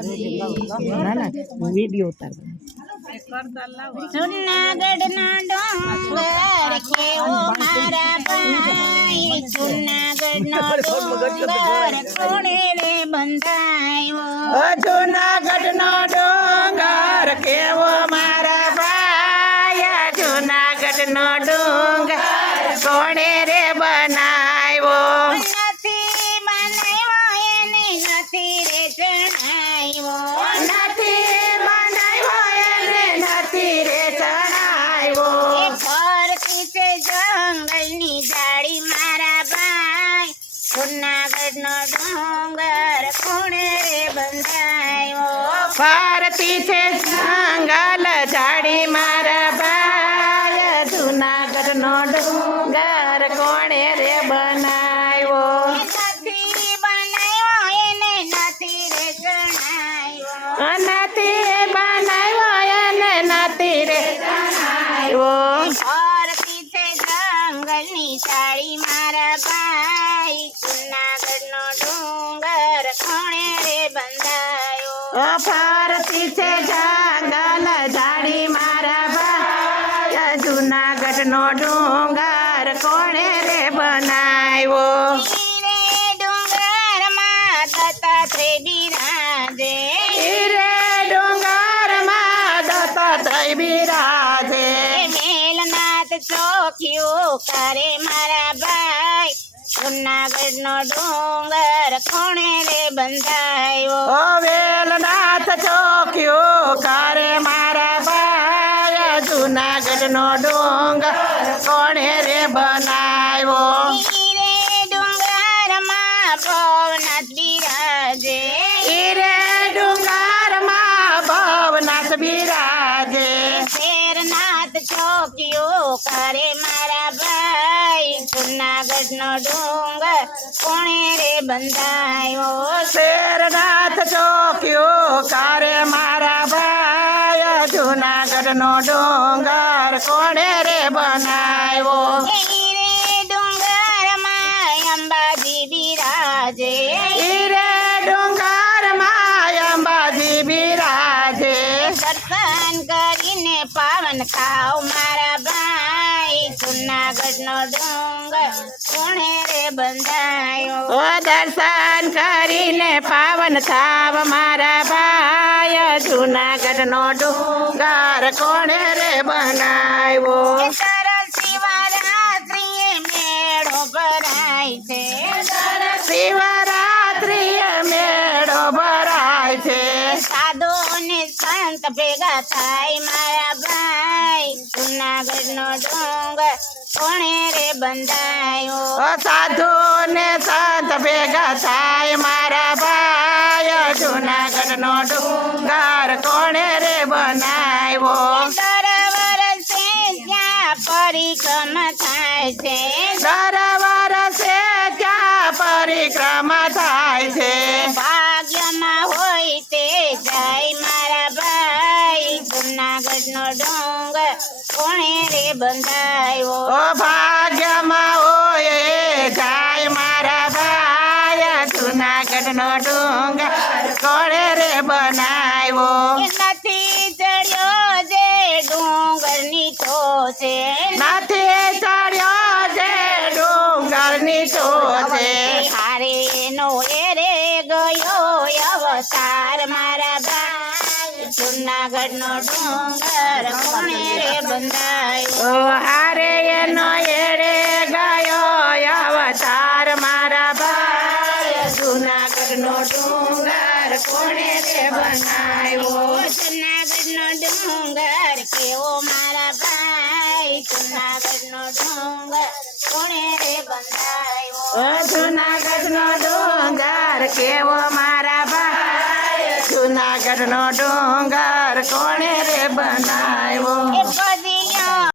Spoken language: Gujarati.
ના ના વિડીયો ઉતાર જુનાગઢ નો ડુંગર કેવો મારા ભાઈ જુનાગઢ નો ડુંગર કોણે રે બંધાયો જુનાગઢ નો ડુંગર કેવો મારા ભાઈ જુનાગઢ નો ડુંગર કોણે રે બનાવ્યો નથી બનાવ્યો એને નથી રે જણાવ્યો નથી બનાવ્યો એને નથી રે ચણાવ્યો ફરતી છે જંગલની જાળી મારા ભાઈ જુનાગઢ નો ડુંગર કોણે રે બંધાયો ફરતી છે જંગલ ઝાડી મારા ભાઈ જુનાગઢ નો ડુંગર કોણે રે બનાવ્યો નથી બનાવ્યો એને નથી રે જણાવ્યો નથી બનાવ્યો એને નથી રે ચણાવ્યો ફરતી છે જંગલની જાળી મારા ભાઈ જુનાગઢ નો ડુંગર કોણે રે બંધાયો ફરતી છે જંગલ ઝાડી મારા ભાઈ જુનાગઢ નો ડુંગર કોણે રે બનાવ્યો રે ડુંગરમાં દત્તાત્રેય બિરાજે રે ડુંગરમાં દત્તાત્રેય બિરાજે મેલનાથ ચોકીઓ કરે મારા ભાઈ જુનાગઢ નો ડુંગર કોણે રે બંધાયો ઓ વેલનાથ ચોક્યો કરે મારા ભાઈ જુનાગઢ નો ડુંગર કોણે રે બનાવ્યો રે ડુંગરમાં ભવનાથ બિરાજે રે ડુંગરમાં ભવનાથ બિરાજે શેરનાથ ચોકીઓ કરે મારા ભાઈ જુનાગઢ નો ડુંગર કોણે રે બંધાયો શેરનાથ ચોક્યો કરે મારા ભાઈ જુનાગઢ નો ડુંગર કોણે રે બનાવ્યો રે ડુંગરમાં અંબાજી બિરાજે રે ડુંગરમાં અંબાજી બિરાજે દર્શન કરીને પાવન થાવ મારા ભાઈ જુનાગઢ નો ડુંગર કોણે રે બંધાયો ઓ દર્શન કરીને પાવન થાવ મારા ભાઈ જુનાગઢ નો ડુંગર કોણે રે બનાવ્યો શિવરાત્રિએ મેળો ભરાય છે શિવરાત્રિએ મેળો ભરાય છે સાધુ ને સંત ભેગા થાય મારા ભાઈ જુનાગઢ નો ડુંગર કોણે રે બંધાયો ઓ સાધુ ને સંત ભેગા થાય મારા ભાઈ જુનાગઢ નો ડુંગર કોણે રે બનાવ્યો દર વર્ષે ત્યાં પરિક્રમા થાય છે દર વર્ષે ત્યાં પરિક્રમા થાય છે ભાગ્યમાં હોય તે જાય મારા ભાઈ જુનાગઢ નો ડુંગર કોણે રે બંધાયો ઓ ભાગ્યમાં હોય એ જાય મારા ભાઈ જુનાગઢ નો ડુંગર કોણે રે બનાવ્યો નથી ચડ્યો જે ડુંગર નીચો છે નથી ચડ્યો જે ડુંગર નીચો છે હારે નો એ રે ગયો અવતાર મારા ભાઈ જુનાગઢ નો ડુંગર કોણે રે બંધાયો ઓ હારે એનો એડે ગયો અવતાર મારા ભાઈ જુનાગઢ નો ડુંગર કોણે રે બનાવ્યો જુનાગઢ નો ડુંગર કેવો મારા ભાઈ જુનાગઢ નો ડુંગર કોણે રે બંધાયો ઓ જુનાગઢ નો ડુંગર કેવો મારા ભાઈ જુનાગઢ નો ડુંગર કોણે રે બનાવ્યો